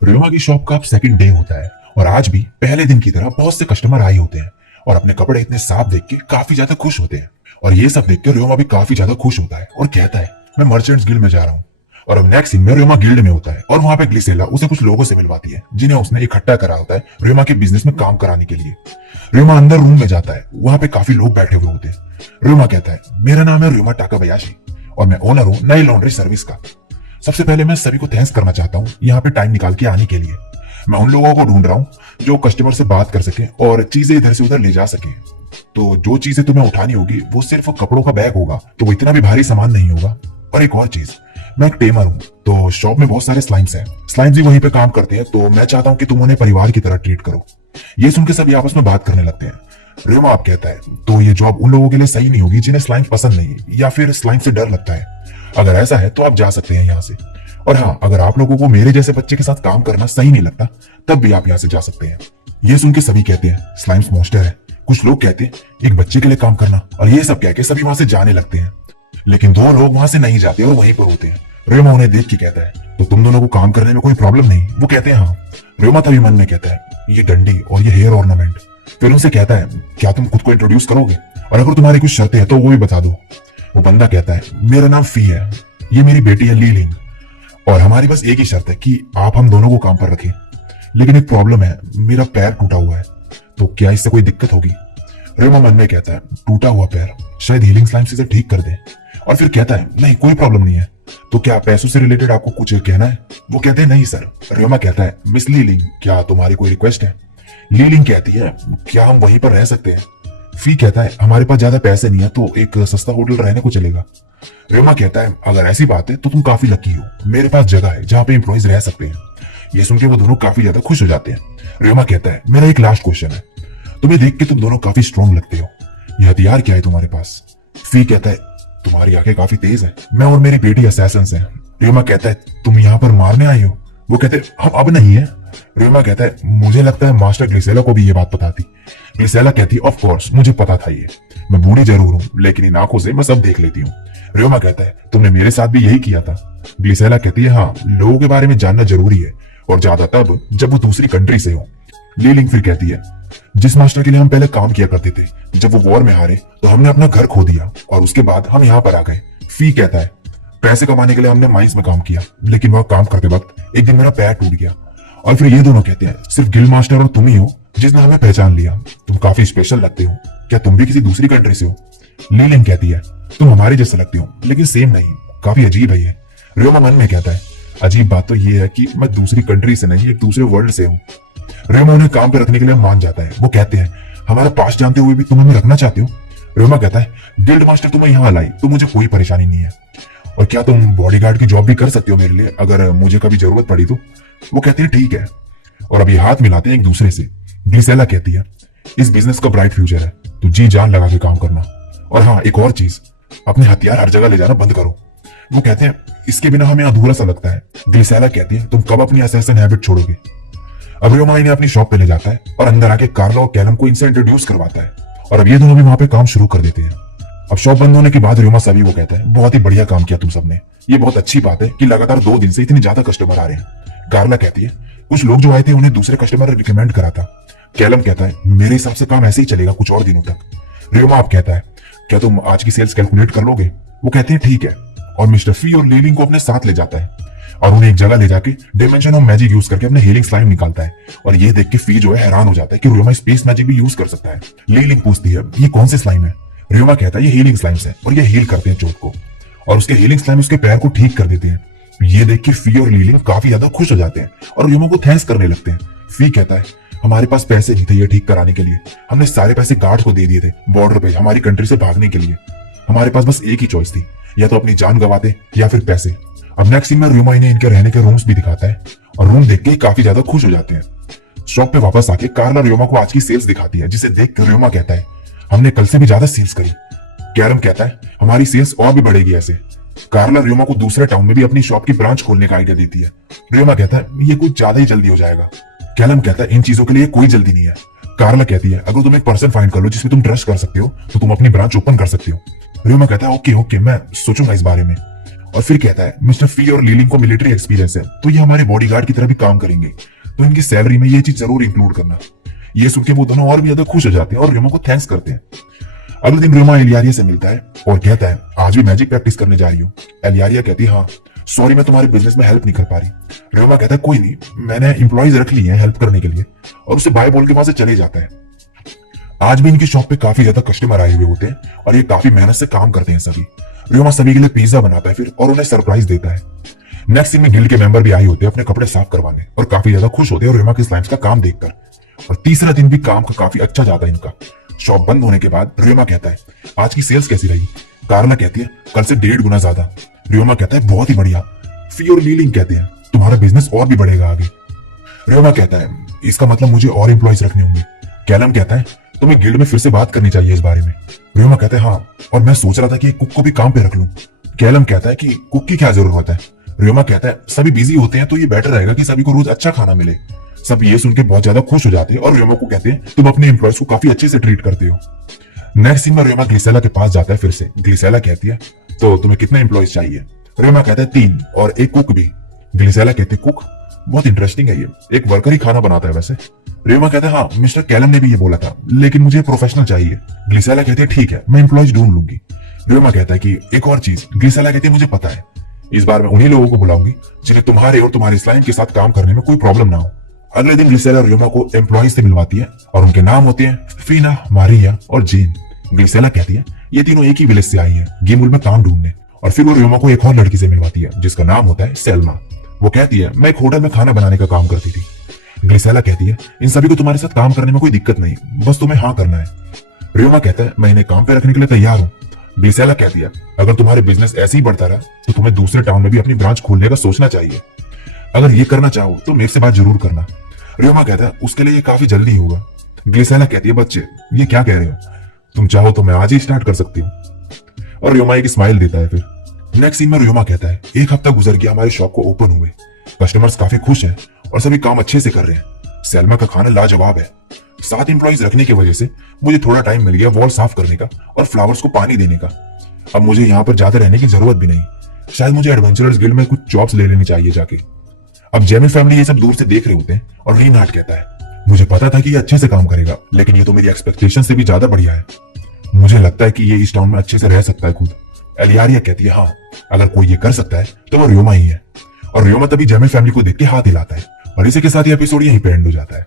रोमा की शॉप का अब सेकंड डे होता है और आज भी पहले दिन की तरह बहुत से कस्टमर आए होते हैं और अपने कपड़े इतने साफ देख के काफी ज्यादा खुश होते हैं। और ये सब देख के रोमा भी काफी ज्यादा खुश होता है और कहता है मैं मर्चेंट्स गिल्ड में जा रहा हूँ। और अब नेक्स्ट सीन में रोमा गिल्ड में होता है और वहां पे ग्लिसेला उसे कुछ लोगों से मिलवाती है जिन्हें उसने इकट्ठा करा होता है रोमा के बिजनेस में काम कराने के लिए। रोमा अंदर रूम में जाता है, वहां पे काफी लोग बैठे हुए होते हैं। रोमा कहता है मेरा नाम है रोमा टाकाबयाशी और मैं ओनर हूँ नई लॉन्ड्री सर्विस का। सबसे पहले मैं सभी को थैंक्स करना चाहता हूँ यहाँ पे टाइम निकाल के आने के लिए। मैं उन लोगों को ढूंढ रहा हूँ जो कस्टमर से बात कर सके और चीजें इधर से उधर ले जा सके। तो जो चीजें तुम्हें उठानी होगी वो सिर्फ कपड़ों का बैग होगा, तो वो इतना भी भारी सामान नहीं होगा। और एक और चीज, मैं एक टेमर हूँ, तो शॉप में बहुत सारे स्लाइम्स हैं। स्लाइम्स भी वहीं पे काम करते हैं, तो मैं चाहता हूँ कि तुम उन्हें परिवार की तरह ट्रीट करो। ये सुन के सभी आपस में बात करने लगते हैं। रेमा आप कहता है तो ये जॉब उन लोगों के लिए सही नहीं होगी जिन्हें स्लाइम पसंद नहीं या फिर स्लाइम से डर लगता है। अगर ऐसा है तो आप जा सकते हैं यहाँ से। और हाँ, अगर आप लोगों को मेरे जैसे बच्चे के साथ काम करना सही नहीं लगता तब भी आप यहाँ से जा सकते हैं। ये सुन के सभी कहते हैं स्लाइम्स मॉन्स्टर है। कुछ लोग कहते हैं एक बच्चे के लिए काम करना, और ये सब कह के सभी वहां से जाने लगते हैं। लेकिन दो लोग वहां से नहीं जाते और वहीं पर होते हैं। रेमा उन्हें देख के कहता है तो तुम दोनों को काम करने में कोई प्रॉब्लम नहीं? वो कहते हैं हाँ। रेमा तभी मन में कहता है ये डंडी और ये हेयर ऑर्नामेंट। फिर उनसे कहता है क्या तुम खुद को इंट्रोड्यूस करोगे, और अगर तुम्हारी कुछ शर्तें हैं तो वो भी बता दो। वो बंदा कहता है मेरा नाम फी है, ये मेरी बेटी है लीलिंग, और हमारी बस एक ही शर्त है कि आप हम दोनों को काम पर रखें। लेकिन एक प्रॉब्लम है, मेरा पैर टूटा हुआ है, तो क्या इससे कोई दिक्कत होगी? रेमा मन में कहता है टूटा हुआ पैर शायद हीलिंग स्लाइम से ठीक कर दे। और फिर कहता है नहीं कोई प्रॉब्लम नहीं है। तो क्या पैसों से रिलेटेड आपको कुछ कहना है? वो कहते हैं नहीं सर। रेमा कहता है मिस लीलिंग क्या तुम्हारी कोई रिक्वेस्ट है? लीलिंग कहती है क्या हम वहीं पर रह सकते हैं? फी कहता है हमारे पास ज्यादा पैसे नहीं है तो एक सस्ता होटल रहने को चलेगा। रेमा कहता है अगर ऐसी बात है तो तुम काफी लकी हो, मेरे पास जगह है जहाँ पे एम्प्लॉइज रह सकते हैं। ये सुन के वो दोनों काफी ज्यादा खुश हो जाते हैं। रेमा कहता है मेरा एक लास्ट क्वेश्चन है, तुम्हें देख के तुम दोनों काफी स्ट्रॉन्ग लगते हो, ये हथियार क्या है तुम्हारे पास? फी कहता है तुम्हारी आंखें काफी तेज है, मैं और मेरी बेटी असैसिन्स हैं। रेमा कहता है तुम यहाँ पर मारने आई हो? वो कहते हैं हम अब नहीं है। रेमा कहता है मुझे लगता है मास्टर ग्लिसेला को भी ये बात पता थी। ग्लिसेला कहती है ऑफ कोर्स मुझे पता था, ये मैं बूढ़ी जरूर हूँ लेकिन इन आंखों से मैं सब देख लेती हूँ। रेमा कहता है तुमने मेरे साथ भी यही किया था। ग्लिसेला कहती है हाँ, लोगों के बारे में जानना जरूरी है और ज्यादा तब जब वो दूसरी कंट्री से हो। लीलिंग फिर कहती है जिस मास्टर के लिए हम पहले काम किया करते थे, जब वो वॉर में हारे तो हमने अपना घर खो दिया और उसके बाद हम यहाँ पर आ गए। फी कहता है पैसे कमाने के लिए हमने माइंस में काम किया, लेकिन वह काम करते वक्त एक दिन मेरा पैर टूट गया। और फिर ये दोनों कहते हैं सिर्फ गिल्ड मास्टर और तुम ही हो जिसने हमें पहचान लिया, तुम काफी स्पेशल लगते हो, क्या तुम भी किसी दूसरी कंट्री से हो? लीलिंग कहती है तुम हमारे जैसे लगते हो लेकिन सेम नहीं, काफी अजीब है ये। रेमा मन में कहता है अजीब बात तो ये है कि मैं दूसरी कंट्री से नहीं एक दूसरे वर्ल्ड से हूँ। रेमा उन्हें काम पे रखने के लिए मान जाता है। वो कहते हैं हमारा पास जानते हुए भी तुम हमें रखना चाहते हो? रेमा कहता है गिल्ड मास्टर तुम्हें यहाँ लाई तो मुझे कोई परेशानी नहीं है, और क्या तुम बॉडीगार्ड की जॉब भी कर सकते हो मेरे लिए अगर मुझे कभी जरूरत पड़ी तो? वो कहते हैं ठीक है, और अभी हाथ मिलाते हैं एक दूसरे से। ग्लिसेला कहती है इस बिजनेस का ब्राइट फ्यूचर है, तो जी जान लगा के काम करना। और हाँ एक और चीज, अपने हथियार हर जगह ले जाना बंद करो। वो कहते हैं इसके बिना हमें अधूरा सा लगता है। ग्लिसेला कहती है तुम कब अपनी असैसिन हैबिट छोड़ोगे? अब रेमा इन्हें अपनी शॉप पे ले जाता है और अंदर आके कार्ला और कैलम को इनसे इंट्रोड्यूस करवाता है, और अब ये दोनों भी वहां पे काम शुरू कर देते हैं। अब शॉप बंद होने के बाद रेमा सभी को कहता है बहुत ही बढ़िया काम किया तुम सबने, ये बहुत अच्छी बात है कि लगातार 2 दिन से इतने ज्यादा कस्टमर आ रहे हैं। कार्ला कहती है कुछ लोग जो आए थे उन्हें दूसरे कस्टमर रिकमेंड करा था। कैलम कहता है मेरे हिसाब से काम ऐसे ही चलेगा कुछ और दिनों तक। रेमा आप कहता है क्या तुम आज की सेल्स कैलकुलेट कर लोगे? वो कहते हैं ठीक है, और मिस्टर फी और लीलिंग को अपने साथ ले जाता है और उन्हें एक जगह ले जाके डायमेंशन ऑफ मैजिक यूज करके अपने हीलिंग स्लाइम निकालता है। और ये देख के फी जो है हैरान हो जाता है कि रेमा स्पेस मैजिक भी यूज कर सकता है। लीलिंग पूछती है ये कौन से स्लाइम है? रेमा कहता है ये हीलिंग स्लाइम्स है और ये हील करते हैं चोट को, और उसके हीलिंग स्लाइम उसके पैर को ठीक कर देते हैं। ये देख के फी और लीलिंग काफी ज्यादा खुश हो जाते हैं और रेमा को थैंक्स करने लगते हैं। फी कहता है हमारे पास पैसे नहीं थे ये ठीक कराने के लिए, हमने सारे पैसे गार्ड को दे दिए थे बॉर्डर पे हमारी कंट्री से भागने के लिए। हमारे पास बस एक ही चॉइस थी, या तो अपनी जान गवाते या फिर पैसे। अब नेक्स्ट सीन में रेमा इन्हें इनके रहने के रूम्स भी दिखाता है और रूम देख के काफी ज्यादा खुश हो जाते हैं। शॉप पे वापस आके कार्ला रेमा को आज की सेल्स दिखाती है, जिसे देख कर रेमा कहता है हमने कल से भी ज्यादा सेल्स करी। कैरम कहता है हमारी सेल्स और भी बढ़ेगी ऐसे। कार्ला रेमा को दूसरे टाउन में भी अपनी शॉप की ब्रांच खोलने का आइडिया देती है। रेमा कहता है ये कुछ ज्यादा ही जल्दी हो जाएगा। कैलम कहता है इन चीजों के लिए कोई जल्दी नहीं है। कार्ला कहती है अगर तुम एक पर्सन फाइंड कर लो जिसमें तुम ट्रस्ट कर सकते हो तो तुम अपनी ब्रांच ओपन कर सकते हो। रेमा कहता है ओके ओके मैं सोचूंगा इस बारे में। और फिर कहता है मिस्टर फी और लीलिंग को मिलिट्री एक्सपीरियंस है, तो ये हमारे बॉडीगार्ड की तरह भी काम करेंगे, तो इनकी सैलरी में ये चीज जरूर इंक्लूड करना। ये सुन के वो दोनों और भी ज्यादा खुश हो जाते हैं और रेमा को थैंक्स करते हैं। अगले दिन रेमा एलियारिया से मिलता है और कहता है आज भी मैजिक प्रैक्टिस करने जा रही हूँ। एलियारिया कहती है हाँ सॉरी मैं तुम्हारे बिजनेस में हेल्प नहीं कर पा रही। रेमा कहता है कोई नहीं, मैंने एम्प्लॉइज रख लिए हैं हेल्प करने के लिए, और उसे बाय बोल के वहां से चले जाता है। आज भी इनकी शॉप पे काफी ज्यादा कस्टमर आए हुए होते हैं और ये काफी मेहनत से काम करते हैं सभी। रेमा सभी के लिए पिज्जा बनाता है फिर और उन्हें सरप्राइज देता है। नेक्स्ट सीन में गिल्ड के मेंबर भी आए होते हैं अपने कपड़े साफ करवाने और काफी ज्यादा खुश होते हैं और रेमा के स्लाइम्स का काम देखकर। और तीसरा दिन भी काम का काफी अच्छा जाता है इनका। शॉप बंद होने के बाद रेमा कहता है आज की सेल्स कैसी रही। कार्ला कहती है कल से 1.5 गुना ज्यादा। रेमा कहता है बहुत ही बढ़िया। फी और लीलिंग कहते हैं तुम्हारा बिजनेस और भी बढ़ेगा आगे। रेमा कहता है इसका मतलब मुझे और एम्प्लॉइज रखने होंगे। कैलम कहता है तुम्हें गिल्ड में फिर से बात करनी चाहिए इस बारे में। रेमा कहता है हाँ, और मैं सोच रहा था कि कुक को भी काम पे रख लूं। कैलम कहता है कि कुक की क्या जरूरत है। रेमा कहता है सभी बिजी होते हैं तो ये बेटर रहेगा कि सभी को रोज अच्छा खाना मिले। सब ये सुन के बहुत ज्यादा खुश हो जाते हैं और रेमा को कहते हैं तुम अपने एम्प्लॉयज को काफी अच्छे से ट्रीट करते हो। नेक्स्ट सीन में रेमा ग्लिसेला के पास जाता है फिर से। ग्लिसेला कहती है तो तुम्हें कितने एम्प्लॉयज चाहिए। रेमा कहता है 3 और एक कुक भी। ग्लिसेला कहती है कुक, बहुत इंटरेस्टिंग है, ये एक वर्कर ही खाना बनाता है वैसे। रेमा कहता है हाँ मिस्टर कैलम ने भी ये बोला था लेकिन मुझे प्रोफेशनल चाहिए। ग्लिसेला कहती है ठीक है मैं एम्प्लॉयज ढूंढ लूंगी। रेमा कहता है कि एक और चीज। ग्लिसेला कहती है मुझे पता है, इस बार मैं उन्हीं लोगों को बुलाऊंगी जिन्हें तुम्हारे और तुम्हारे स्लाइम के साथ काम करने में कोई प्रॉब्लम ना हो। अगले दिन ग्लिसेला रेमा को एम्प्लॉयज से मिलवाती है और उनके नाम होते हैं फीना, मारिया और जेन। ग्लिसेला कहती है ये तीनों एक ही विलेज से आई है गेमुल में काम ढूंढने। और फिर वो रेमा को एक और लड़की से मिलवाती है जिसका नाम होता है सेल्मा। वो कहती है मैं एक होटल में खाना बनाने का काम करती थी। ग्लिसेला कहती है इन सभी को तुम्हारे साथ काम करने में कोई दिक्कत नहीं, बस तुम्हें हाँ करना है। रेमा कहता है मैं इन्हें काम पे रखने के लिए तैयार हूँ। ग्लिसेला कहती है अगर तुम्हारे बिजनेस ऐसे ही बढ़ता रहा तो तुम्हें दूसरे टाउन में भी अपनी ब्रांच खोलने का सोचना चाहिए। अगर ये करना चाहो तो मेरे से बात जरूर करना। रेमा कहता है उसके लिए ये काफी जल्दी होगा। ग्लिसेला कहती है बच्चे ये क्या कह रहे हो, तुम चाहो तो मैं आज ही स्टार्ट कर सकती हूँ। और रेमा एक स्माइल देता है फिर। नेक्स्ट सीन में रेमा कहता है 1 हफ्ता गुजर गया हमारी शॉप को ओपन हुए, कस्टमर्स काफी खुश हैं और सभी काम अच्छे से कर रहे हैं। सेल्मा का खाना लाजवाब है। 7 एम्प्लॉइज रखने की वजह से मुझे थोड़ा टाइम मिल गया वॉल साफ करने का और फ्लावर्स को पानी देने का। अब मुझे यहाँ पर ज्यादा रहने की जरूरत भी नहीं, शायद मुझे एडवेंचरर्स गिल्ड में कुछ जॉब्स ले लेनी चाहिए जाके। अब जेमिन फैमिली ये सब दूर से देख रहे होते हैं और रीनहार्ट कहता है मुझे पता था कि ये अच्छे से काम करेगा लेकिन ये तो मेरी एक्सपेक्टेशन से भी ज्यादा बढ़िया है। मुझे लगता है कि ये इस टाउन में अच्छे से रह सकता है खुद। एलियारिया कहती है हाँ अगर कोई ये कर सकता है तो वो रेमा ही है। और रेमा तभी जेमिन फैमिली को देख के हाथ हिलाता है। और इसी के साथ ये एपिसोड यहीं पे एंड हो जाता है।